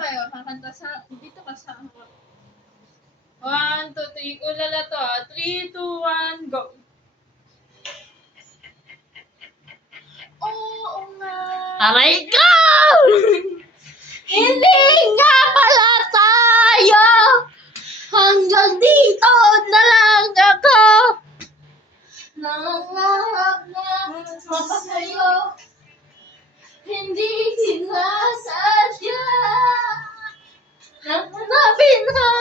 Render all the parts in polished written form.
tayo. Kakanta sa... Dito ka sa... 1, 2, 3. Ulala to ah. 3, 2, 1, go. Oo nga. Aray ko! Hindi nga pala tayo! Hanggang dito na lang ako! Nangangarap na mapasayo, hindi sinasadya. Hanapin ka!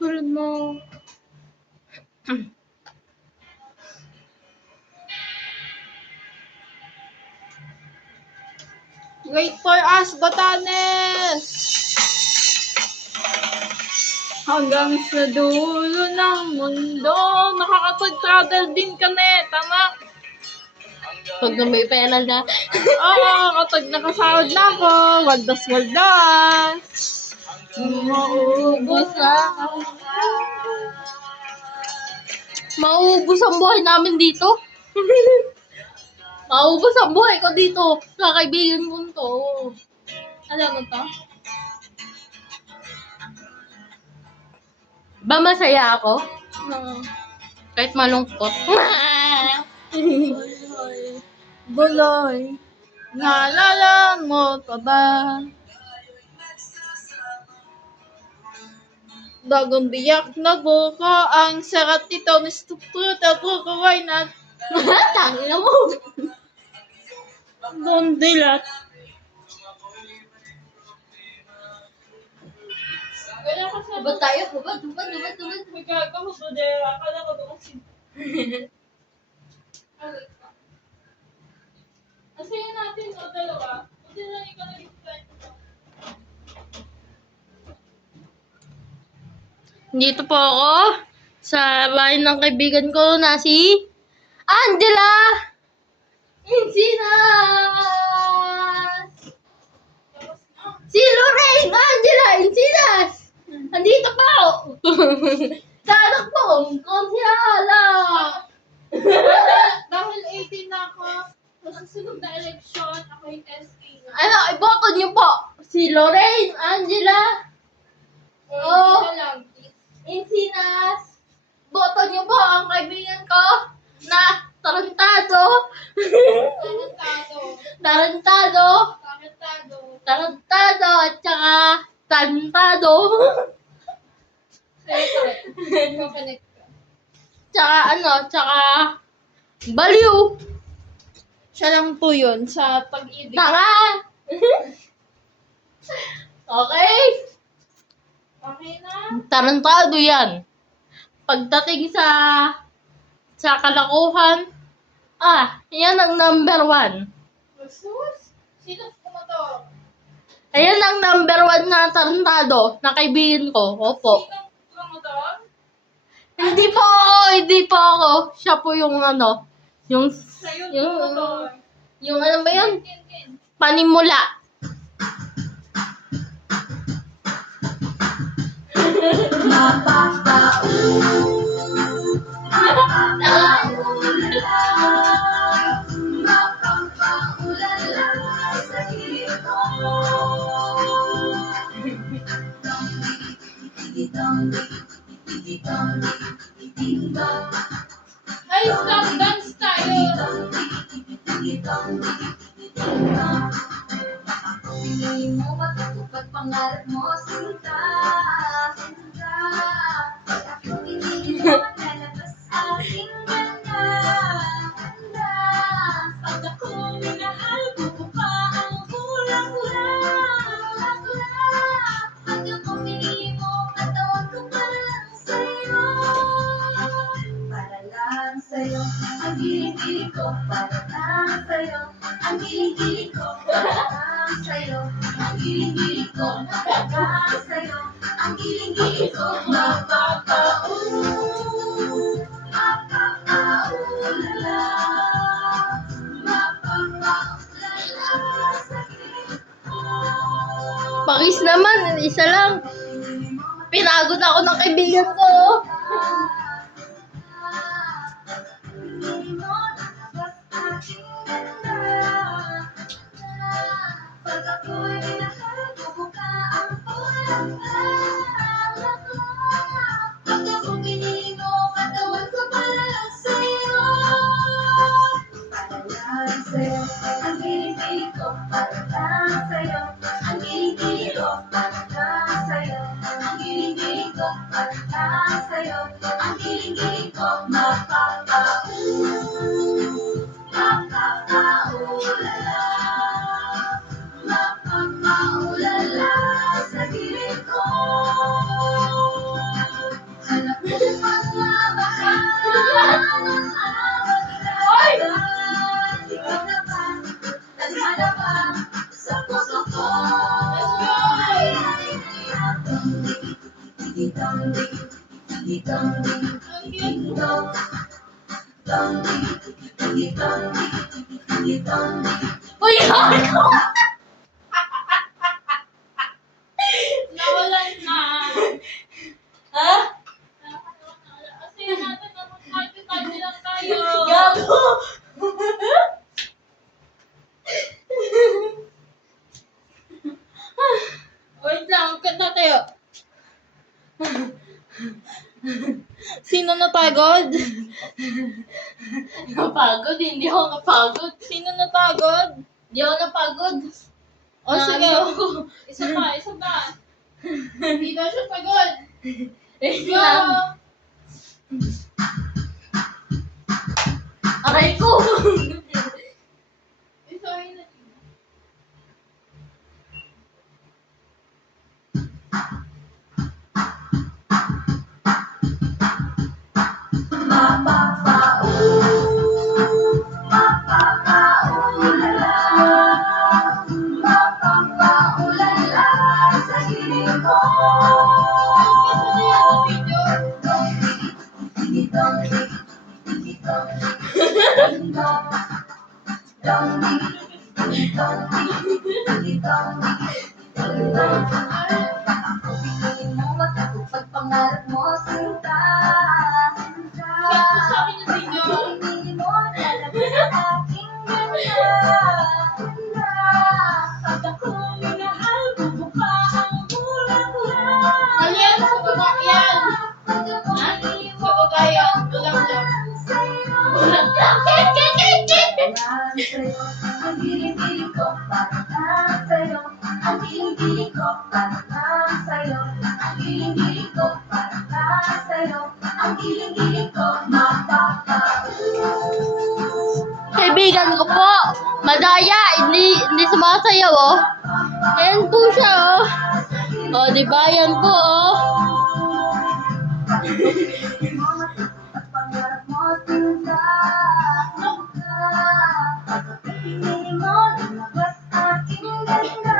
Tulad mo. Wait for us, Batanes! Hanggang sa dulo ng mundo. Nakakapag-travel din kami, tama? Pag may pera na. Oo, kapag nakasahod na ako, waldas-waldas. Maubos na. Maubos ang buhay namin dito. Maubos ang buhay ko dito. Sa kaibigan ko to. Alam mo to? Ba masaya ako? Oo. Kahit malungkot. Buloy, naalala mo pa ba? Bagong biyak na buka, ang sarap nito, Mr. Fruit, at kukaway na Tangina mo. doon dilat. Kaya ka sa Hubad tayo. Hubad. magagawa ko dahil akala ko doon kasi. Asayin natin o dalawa. Buti na ikaw nag-explain ko. Dito po ako sa bahay ng kaibigan ko na si Angela Encinas. Si Lorraine Angela Encinas. Andito pa ako. Sa anak pong konsyala. Dahil 18 na ako, sa susunod na eleksyon, ako yung SK. Ano, iboto niyo po si Lorraine Angela Oh, hindi na lang. Encinas. Boto niyo po ang kaibigan ko na tarantado. Tarantado. Tarantado. Tarantado. Tarantado at saka tarantado. Sa'yo. Connect ka. Tsaka baliw. Siya lang po yun sa pag-ibig. Tanga. Okay. Okay na? Tarantado yan. Pagdating sa kalakuhan, yan ang number 1. Jesus? Sino kumato? Ayan ang number 1 na tarantado na kaibigan ko. Opo. Sino kumato? Hindi po ako. Siya po yung yung Sa'yo Yung- kumato. yung ano ba yun? Kin. Panimula. Ay, stop dance tayo. Hindi mo matutupad pangarap mo, sinta, sinta. Pag ako hindi mo lalabas aking ganda, ganda. Pag ako minahal, bubuka ang kulang-kulang, kulang. Pag ako pinili mo, katawan ko para lang sa'yo. Para lang sa'yo, ang giling-giling ko, para lang sa'yo. Ang giling-giling ko, para lang sa'yo. Ang giling-giling ko, para lang sa'yo. Ang giling-giling ko, mapapauulala. Mapapauulala sa'kin mo. Pakis naman, isa lang. Pinagod ako ng kaibigan ko. Hindi mo nalabas aking ganda. Pag ako'y minahal, para lang sa'yo. Ang giling-giling ko para lang sa'yo. Ang giling-giling ko para lang sa'yo. Ang giling-giling ko mapapauulala. Mapapauulala sa gilid ko. Hanap mo mga bahalang hawag-hawag. Ikaw na ba? Tadhana ba? Sa puso ko. Ay, ay, ay, dong-ding, ding-dong-ding, ding-dong, dong-ding, ding-dong-ding, ding-dong-ding. Uy, ako! Nawalan na. Ha? Kasi natin na mag-party lang tayo. Gago! Wait lang, kanta tayo. Sino napagod? Napagod? Hindi ako napagod. Sino napagod? Hindi ako napagod. O sige. Ako. Isa pa. Hindi daw siya pagod. Wait Go! lang. Aray ko! Isahin na. Mapapauulala. Mapapauulala sa gilid ko. Gusto niya yung video. Ding-dong-ding, ding-dong-ding, ding-dong, dong-ding, ding-dong-ding, ding-dong-ding, ding-dong. Ako piliin mo matutupad pangarap mo, sinta. Send mo sa akin yung video. Piliin mo lalabas ang aking ganda. Pag ako minahal, bubuka ang bulaklak. Mali yan, sa baba yan. Pag ako Ha? iniwan, Sa baba yan. Walang job. ang giling-giling ko para lang sa'yo. Ang giling-giling ko para lang sa'yo. Ang giling-giling ko para lang sa'yo. Ang giling-giling ko Kaibigan ko po. Madaya. Hindi sumasayaw, oh. Ayan po siya, oh. Oh, di ba? Yan po, oh. pangarap mo, sinta. Pagkapiling mo, lumabas aking ganda.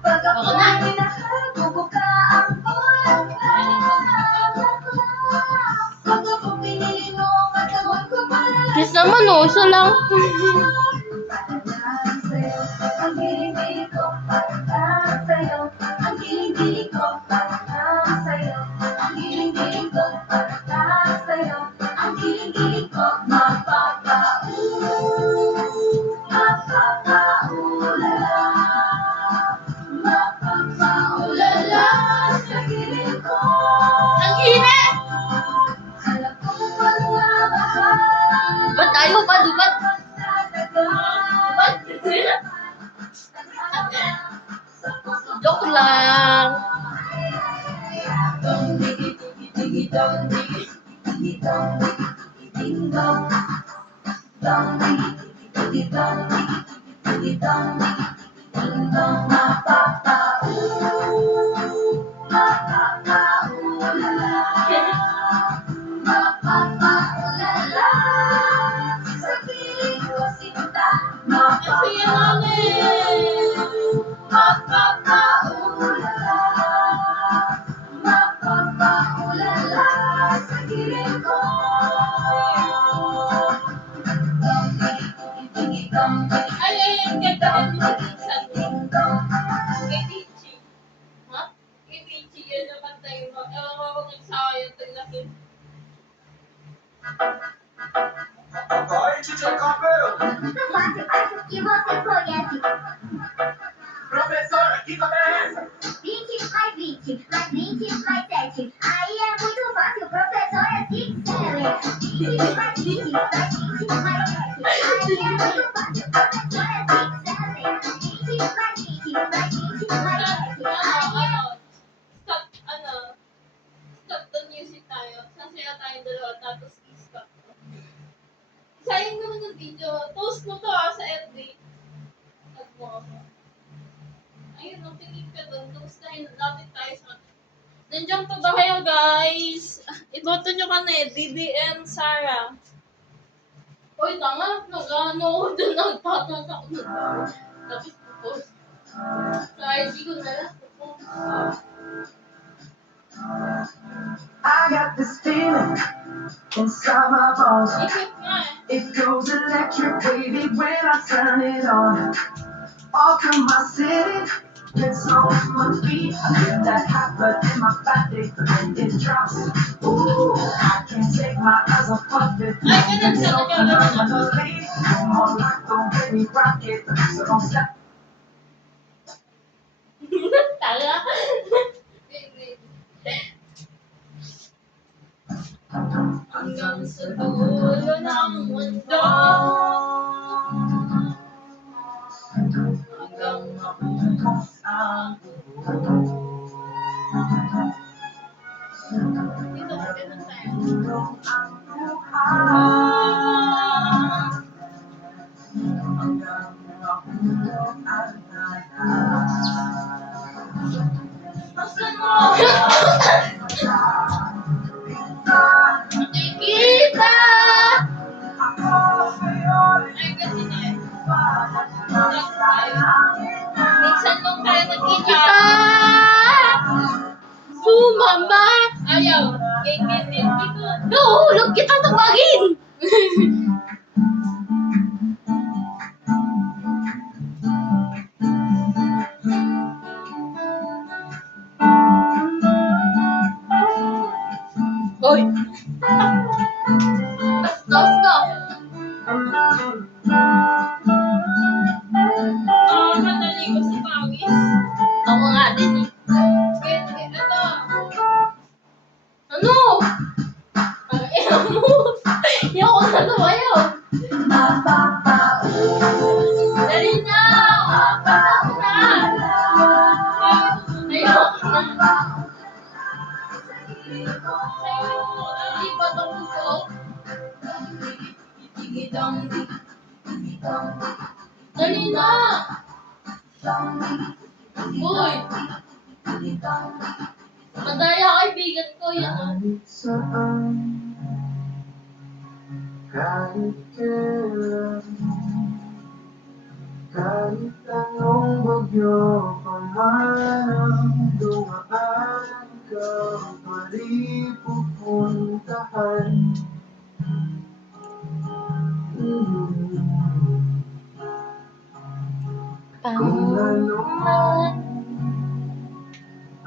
Pag ako minahal, bubuka ang bulaklak. Pag ako pinili mo, katawan ko pala. Kiss naman, oh. Isa lang. Ang giling-giling ko para lang sa'yo. Ang giling-giling ko para lang sa'yo. Ang giling-giling ko para lang sa'yo. Ang giling-giling ko mapapauulala. Mapapauulala sa gilid ko. Ang init! Alam ko mga bahal. Ba't ayaw pa, dubat? Joke lang. Mapapauulala sa piling ko, sinta. Kasi yan Mapapauulala. Mapapauulala sa gilid ko. Ay, ganda rin mo minsan. Kay Tichi. Ha? Kay Tichi, yun ang kanta yung ewan ko kung nagsayang taglaki. Vai, DJ Cabelo! Muito fácil, acho que você conhece. Professora, que conta é essa? 20 mais 20, mais 20 mais 7. Aí é muito fácil, professor, é 6, 7. 20 mais 20, mais 20 mais 7. Aí é muito fácil, professor. tumingin ka doon. Kamustahin natin tayo sa... Nandiyan pa ba kayo, guys? Iboto nyo ka na eh. DDN Sara. Uy, tanga. Nag-ano ako doon. Nagtatatak na. Tapos post. Sa IG ko na lang. I got this feeling inside my bones. Ikot nga eh. It goes electric, baby, when I turn it on. All through my city, it's on my feet. I feel that hot blood in my body, it drops. Ooh, I can't take my eyes off of it. It's so phenomenally. Come on, like the way we rock it, so don't stop. Tanga. Hanggang sa dulo ng mundo. Hanggang maubos ang dito, ganun tayo. Basta mo! Nakikita! Ay, kasi na eh. Minsan nung tayo nagkita. Sumama! Ayaw. Gay. Nahulog kita sa bagin! Hoy! Bastos ka! Nakakadali ko sa pawis. Ako nga din eh. Ano? Ano? Ang ina mo. Hindi ako natawayaw. Dali na! Pasok na! Ayoko na. Hindi pa tapos oh. Dali na! Uy! Madaya kaibigan ko yan oh. Kahit kailan, kahit anong bagyo pa man ang dumaan ka, pari pupuntahan. Kung ano man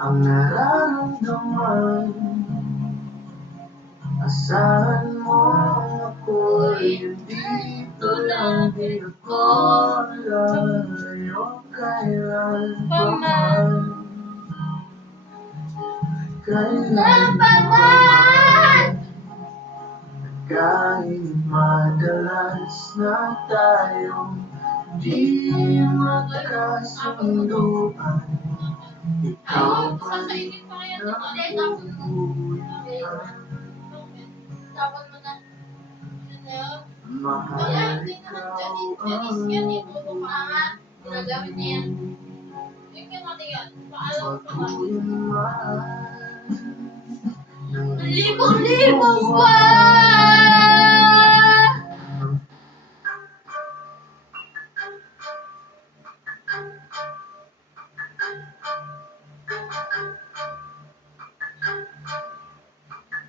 ang nararamdaman, asahan mo ako'y dito lang din ako, lalayo kailan pa man. Kailan pa man, kahit madalas na tayong di magkasunduan, ikaw pa rin Sasainin pa kaya ito. nabubuhay. Tapos mo na. Mahal Kaya hindi naman Janice yan eh. Puro pangat. Ginagamit niya yan. Yung natin yan. Paalam pa ba? ako'y mahal ng Libong-libong pa!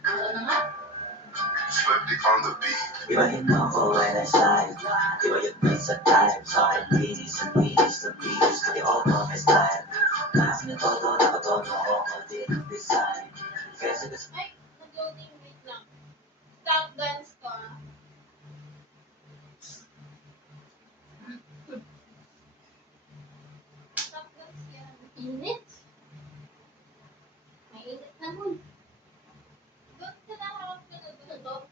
Ano na nga? Swifty on the beat. Ibahin mo ako when I slide. Iba yung beats at time. Sa akin, ladies and ladies, the beats. Pati all of my style. Kasi na todo, nakatono ako din ang design. Kaya sa gusto Ay, nag-loading. Wait lang. Stop dance ko ah. Stop dance yan. Init. Mainit na nun. Doon ka nakakap ka na doon.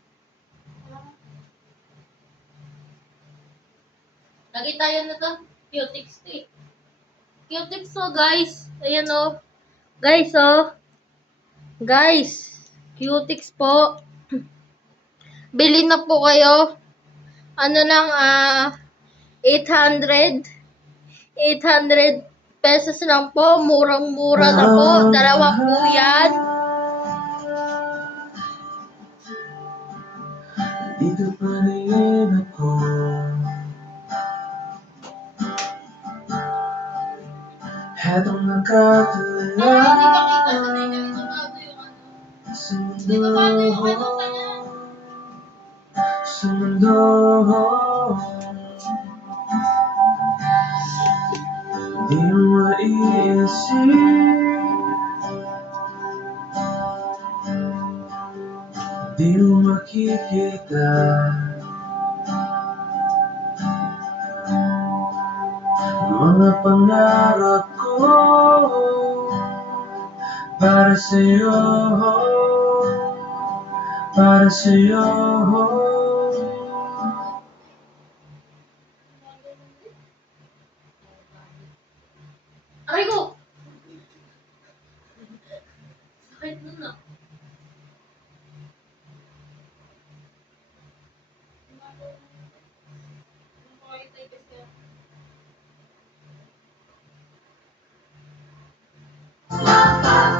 Lagi tayo na to. Cutix to eh. Cutix to guys. Ayan oh. Guys oh. Guys. Cutix po. Bili na po kayo. Ano lang 800. 800 pesos lang po. Murang-mura na po. Dalawa po yan. Dito pa rin ako. Hetong nakatala Hindi ka kita sa nega. Ito bago yung ano. sa Dito bago yung ano mundo. kanya. Sa mundo. Di mo maiisip. Di mo makikita. Mga pangarap ko para sa'yo, para sa'yo. Aray ko! Sakit nun ah.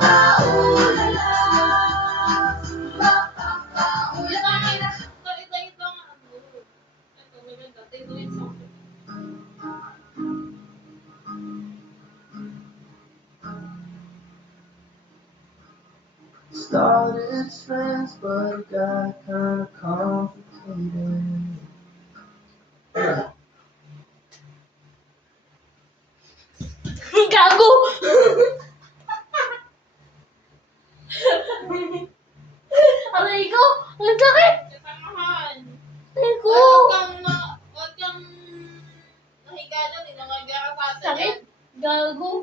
Mapapaulala, mapapaulala. Ito nga ano. Ito, maganda. Ito yung something. Started friends, but it got kinda complicated. Gago! Aray ko! Ang sakit! Katangahan. Aray ko! Huwag kang nahiga dyan. Hindi na magkakapatan Sakit? yan. Gago!